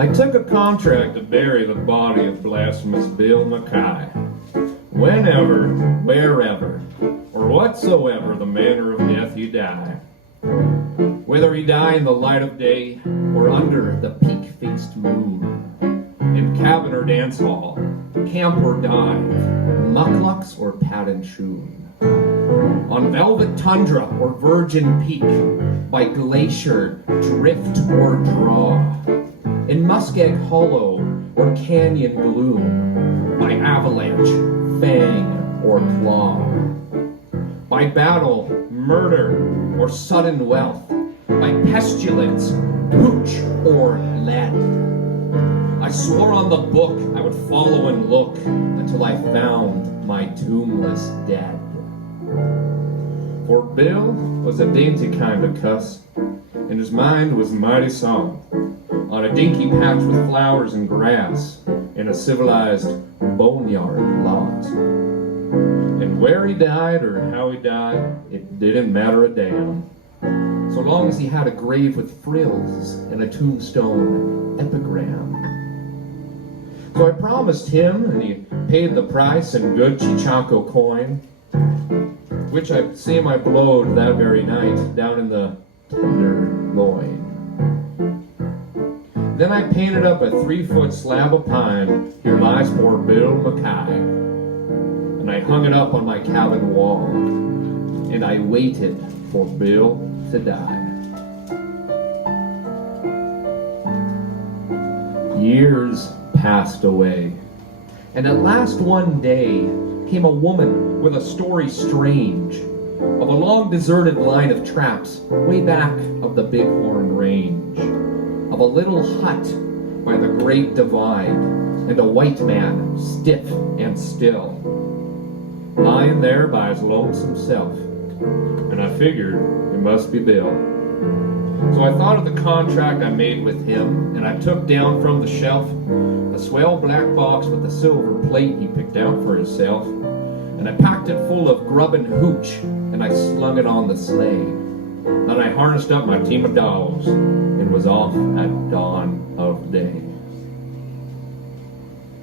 I took a contract to bury the body of blasphemous Bill Mackay. Whenever, wherever, or whatsoever the manner of death he die. Whether he die in the light of day, or under the peak-faced moon, in cabin or dance hall, camp or dive, mucklucks or padded shoon, on velvet tundra or virgin peak, by glacier, drift or draw, in muskeg hollow or canyon gloom, by avalanche, fang or claw, by battle, murder or sudden wealth, by pestilence, pooch or lead. I swore on the book I would follow and look until I found my tombless dead. For Bill was a dainty kind of cuss, and his mind was mighty soft, on a dinky patch with flowers and grass, in a civilized boneyard lot. And where he died or how he died, it didn't matter a damn, so long as he had a grave with frills and a tombstone epigram. So I promised him, and he paid the price in good Chichaco coin, which I see I blowed that very night down in the tenderloin. Then I painted up a 3-foot slab of pine, here lies poor Bill Mackay, and I hung it up on my cabin wall, and I waited for Bill to die. Years passed away, and at last one day came a woman with a story strange of a long deserted line of traps way back of the Bighorn Range, of a little hut by the Great Divide, and a white man stiff and still, lying there by his lonesome self, and I figured it must be Bill. So I thought of the contract I made with him, and I took down from the shelf a swell black box with a silver plate he picked out for himself, and I packed it full of grub and hooch, and I slung it on the sleigh. Then I harnessed up my team of dogs, and was off at dawn of day.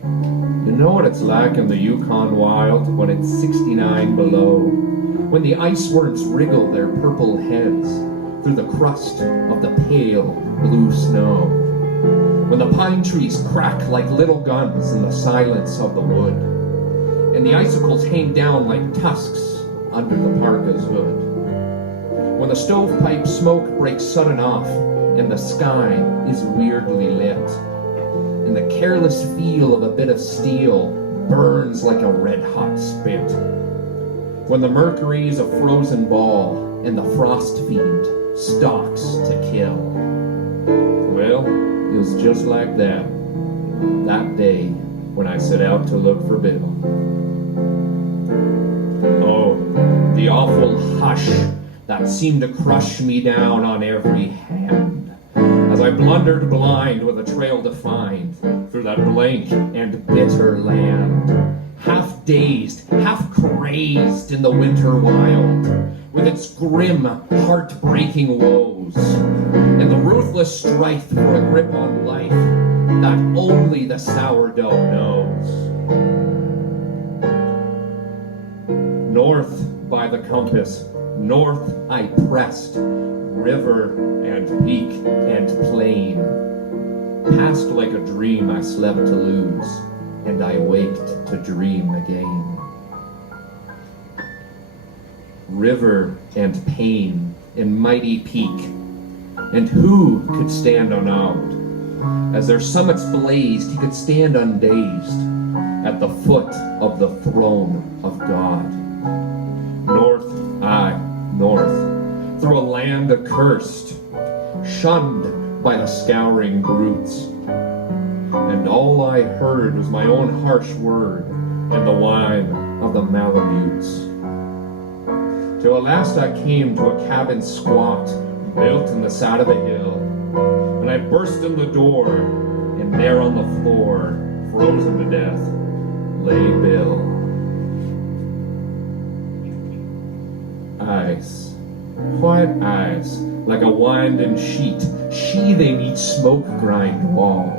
You know what it's like in the Yukon wild when it's 69 below, when the ice worms wriggle their purple heads through the crust of the pale blue snow, when the pine trees crack like little guns in the silence of the wood, and the icicles hang down like tusks under the parka's hood, when the stovepipe smoke breaks sudden off and the sky is weirdly lit, and the careless feel of a bit of steel burns like a red-hot spit, when the mercury is a frozen ball and the frost fiend stalks to kill. Well, it was just like that day when I set out to look for Bill. Oh, the awful hush that seemed to crush me down on every hand, as I blundered blind with a trail to find through that blank and bitter land, half dazed, half crazed in the winter wild, with its grim, heart-breaking woes, and the ruthless strife for a grip on life that only the sourdough knows. North by the compass, north I pressed, river and peak and plain. Past like a dream I slept to lose, and I waked to dream again. River and pain and mighty peak, and who could stand unawed? As their summits blazed, he could stand undazed at the foot of the throne of God. North I, north, through a land accursed, shunned by the scouring brutes, and all I heard was my own harsh word and the whine of the Malamutes. Till at last I came to a cabin squat, built in the side of a hill, and I burst in the door, and there on the floor, frozen to death, lay Bill. Ice Quiet eyes, like a winding sheet, sheathing each smoke-grimed wall.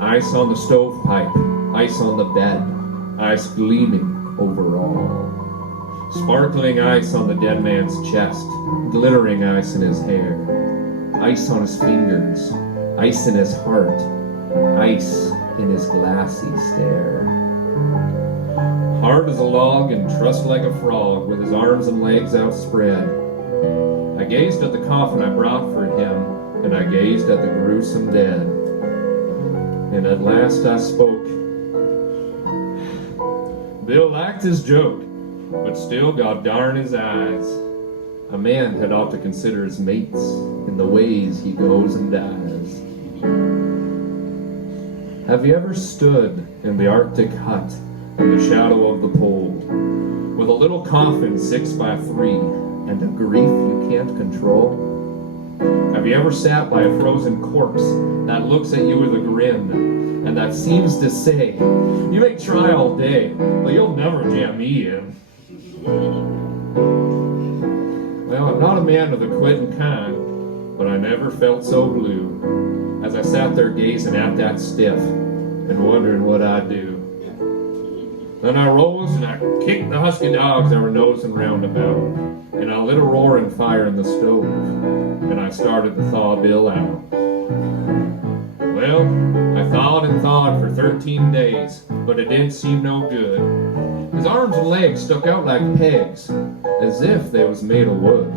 Ice on the stovepipe, ice on the bed, ice gleaming over all. Sparkling ice on the dead man's chest, glittering ice in his hair. Ice on his fingers, ice in his heart, ice in his glassy stare. Hard as a log and trussed like a frog, with his arms and legs outspread, I gazed at the coffin I brought for him, and I gazed at the gruesome dead. And at last I spoke. Bill liked his joke, but still, God darn his eyes. A man had ought to consider his mates in the ways he goes and dies. Have you ever stood in the Arctic hut in the shadow of the pole, with a little coffin 6 by 3 and a grief you can't control? Have you ever sat by a frozen corpse that looks at you with a grin and that seems to say, you may try all day, but you'll never jam me in? Well, I'm not a man of the quitting kind, but I never felt so blue as I sat there gazing at that stiff and wondering what I'd do. Then I rose and I kicked the husky dogs that were nosing roundabout, and I lit a roaring fire in the stove, and I started to thaw Bill out. Well, I thawed and thawed for 13 days, but it didn't seem no good. His arms and legs stuck out like pegs, as if they was made of wood.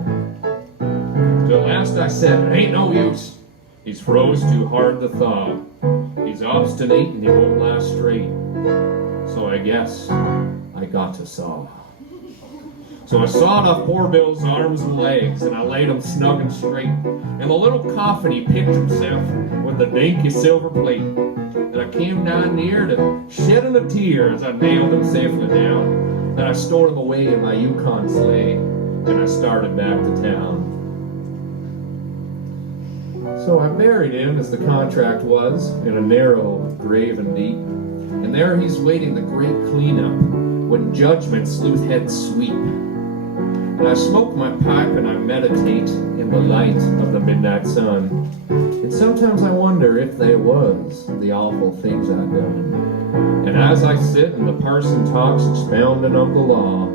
Till at last I said, it ain't no use. He's froze too hard to thaw. He's obstinate and he won't last straight. So I guess I got to saw. So I sawed off poor Bill's arms and legs, and I laid him snug and straight. In the little coffin he picked himself with the dinky silver plate. And I came down near to shedding a tear as I nailed him safely down. Then I stored him away in my Yukon sleigh, and I started back to town. So I buried him as the contract was, in a narrow grave and deep. And there he's waiting the great cleanup, when judgment sleuth heads sweep. And I smoke my pipe and I meditate in the light of the midnight sun. And sometimes I wonder if they was the awful things I've done. And as I sit and the parson talks expounding of the law,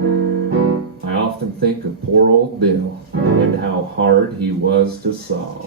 I often think of poor old Bill and how hard he was to saw.